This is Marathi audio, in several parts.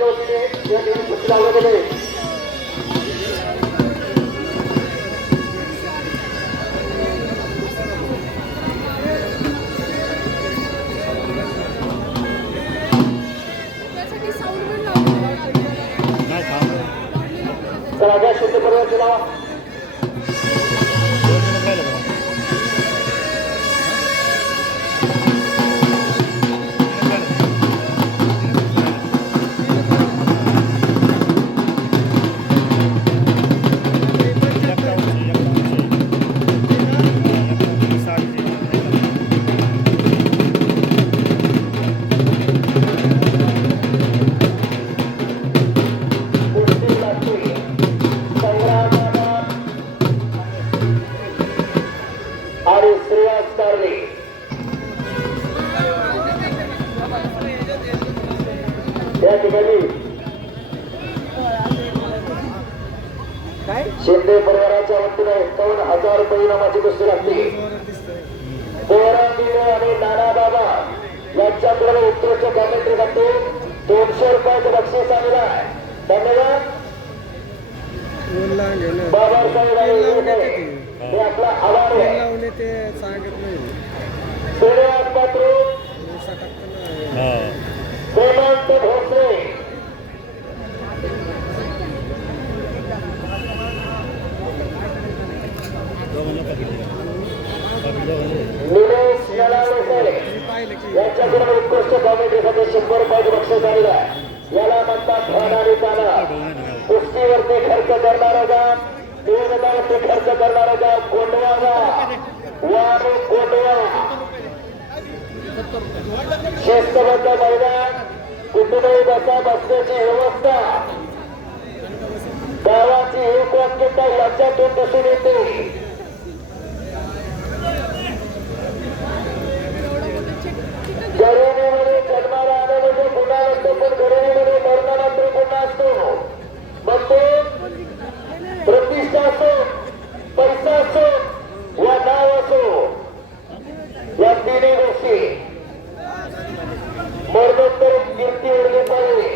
परिवाराच्या वतीने या ठिकाणी खुशी लावण्यात आली आहे. चला गॅस शुद्ध परिवाराची लावा. आणि श्रेयस कारले या ठिकाणी शिंदे परिवाराच्या वतीने 51,000 रुपये इनामाची कुस्ती लागली. पोरांनी आणि नाना बाबा यांच्याकडे उत्कृष्ट कॉमेंट्री साठी 200 रुपयाचं बक्षीस आलेलं आहे. धन्यवाद. बाबासाहेब हे आपला आभार आहे. श्रेयस पात्र श्रीमंत भोसले निलेश नलावडे यांच्याकडून उत्कृष्ट कॉमेडीसाठी 100 रुपयाचं बक्षीस आलेलं आहे. याला म्हणतात भानारी ताना. कुस्तीवरती खर्च करणारा गाव, देवतावरती खर्च करणारा गाव कोंडवा गाव वारू कोंडवा. शिस्तबद्ध मैदान, कुठूनही बसण्याची व्यवस्था, गावाची एक वाक्यता याच्यातून दिसून येते. गरिबीमध्ये जन्माला आलं म्हणजे गुन्हा नसतो, पण गरिबीमध्ये मरणानंतर गुन्हा असतो. मग तो प्रतिष्ठा असो, पैसा असो वा नाव असो, या तिन्ही गोष्टी मरणोत्तर कीर्ती उरली पाहिजे.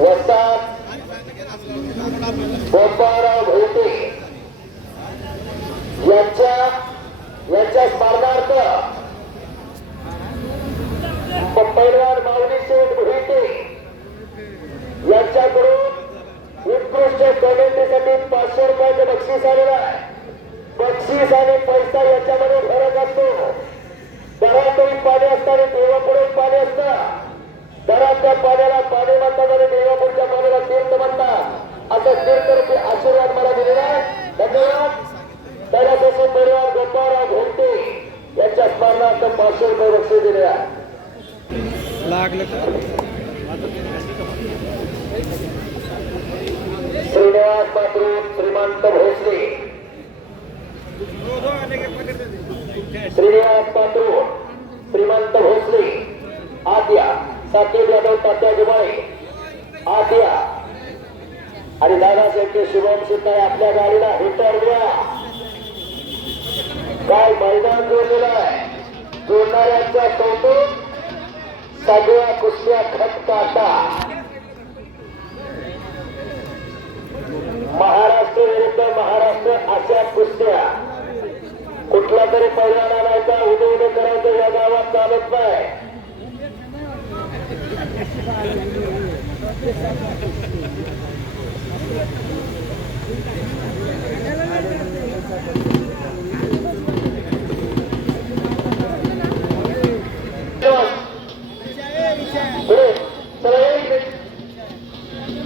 वस्ताद गोपाळराव भोटे यांच्या स्मरणार्थ पैलवान माऊली शेठ भोईटे यांच्याकडून उत्कृष्ट कॉमेंट्रीसाठी 500 रुपयाचं बक्षीस आलेलं आहे. बक्षीस आणि पैसा याच्यामध्ये फरक असतो. दरातही पाणी असताना देवापुढे पाणी असतं. दरातल्या पाण्याला पाणी म्हणतात आणि देवापूरच्या पाण्याला तीर्थ म्हणतात. असं तीर्थरूपी आशीर्वाद मला दिलेला आहे. धन्यवाद. त्यासाठी परिवार गोपाळराव भोटे यांच्या स्मरणार्थ 500 रुपये बक्षीस दिले आहे. श्रीनिवास पात्रू श्रीमंत भोसले, श्रीनिवास पात्रू श्रीमंत भोसले आद्या, साकेत यादव तात्या जुमाळे आद्या आणि दादासाहेब शुभम सिद्धाय आपल्या गाडीला हिटर द्या. काय मैदान जोडलेलं आहे. जोडणाऱ्यांचा कौतुक. सगळ्या कुस्त्या खत काटा. महाराष्ट्र विरुद्ध महाराष्ट्र अशा कुस्त्या कुठला तरी पैलवान आणायचा, उदे करायचं या गावात चालत नाही.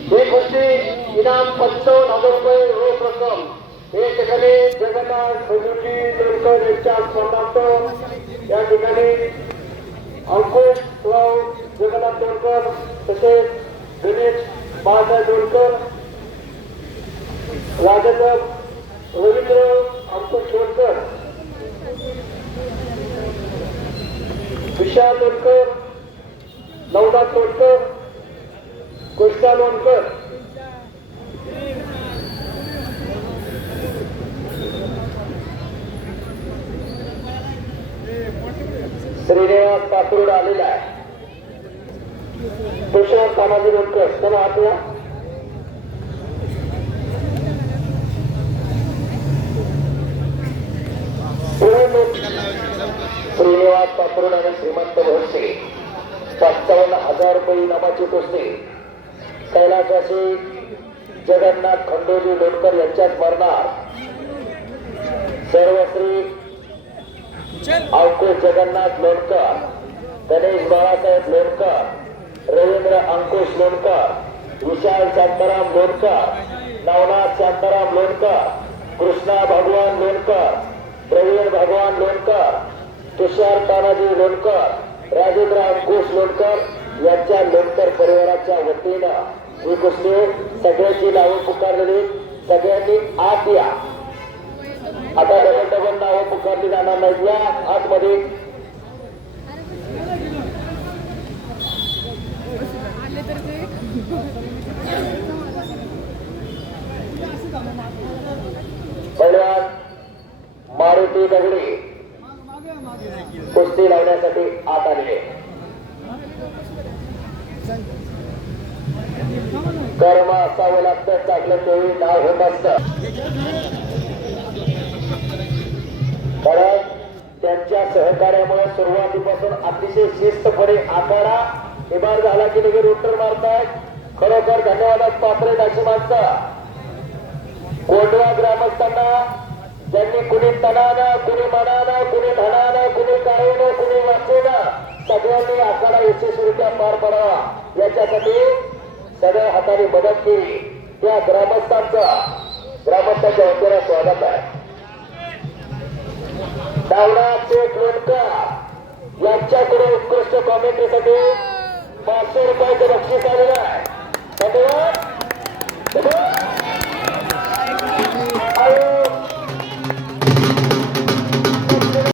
ही कुस्ती इनाम 55,000 रुपये रोख रक्कम. हे ठिकाणी जगन्नाथ सुजुकी दोरकर यांच्या स्मरणार्थ या ठिकाणी अंकुश राव जगन्नाथ दोरकर, तसेच गणेश बाळासाहेब दोरकर, राजेंद्र रवींद्र अंकुश दोरकर, विशाल दोरकर, नवनाथ दोरकर, कृष्णा लोणकर तुषार तानाजी लोणकर चला आपल्या श्रीनिवास पात्रोड आणि श्रीमंत भोसले 55,000 रुपये इनामाची कुस्ती कैलासवासी जगन्नाथ खंडोजी लोणकर यांच्यात मरणार सर्वश्री अंकुश जगन्नाथ लोणकर, गणेश बाळासाहेब लोणकर, रवींद्र अंकुश लोणकर, विशाल शांताराम लोणकर, नवनाथ शांताराम लोणकर, कृष्णा भगवान लोणकर, प्रवीण भगवान लोणकर, तुषार तानाजी लोणकर, राजेंद्र अंकुश लोणकर यांच्या लोणकर परिवाराच्या वतीनं ही कुस्ती सगळ्यांची नावं पुकारलेली, सगळ्यांनी आत या. आता डबल नावं पुकारली जाणार नाहीत, या आतमध्ये. पहिल्वान मारुती दगडी कुस्ती लावण्यासाठी आत आले. कर्म असावं लागतं, चांगलं तेही नाव होत असतं. कारण त्यांच्या सहकार्यामुळे सुरुवातीपासून अतिशय शिस्तपणे आखाडा निभार झाला की लगेच रोटर मारतायत. खरोखर धन्यवादास पात्र आहेत अशी माणसं. कोंडवा ग्रामस्थांना ज्यांनी कुणी तणानं, कुणी मनानं, कुणी धनानं, कुणी काळीनं, कुणी वाचेनं सगळ्यांनी आखाडा यशस्वीरित्या पार पडावा याच्यासाठी सगळ्या हाताने मदत केली. त्या ग्रामस्थांच्या वतीनं स्वागत आहे. नवनाथ शेठ लोणकर यांच्याकडे उत्कृष्ट कॉमेंट्रीसाठी 500 रुपयाचं बक्षीस आलेलं आहे. धन्यवाद.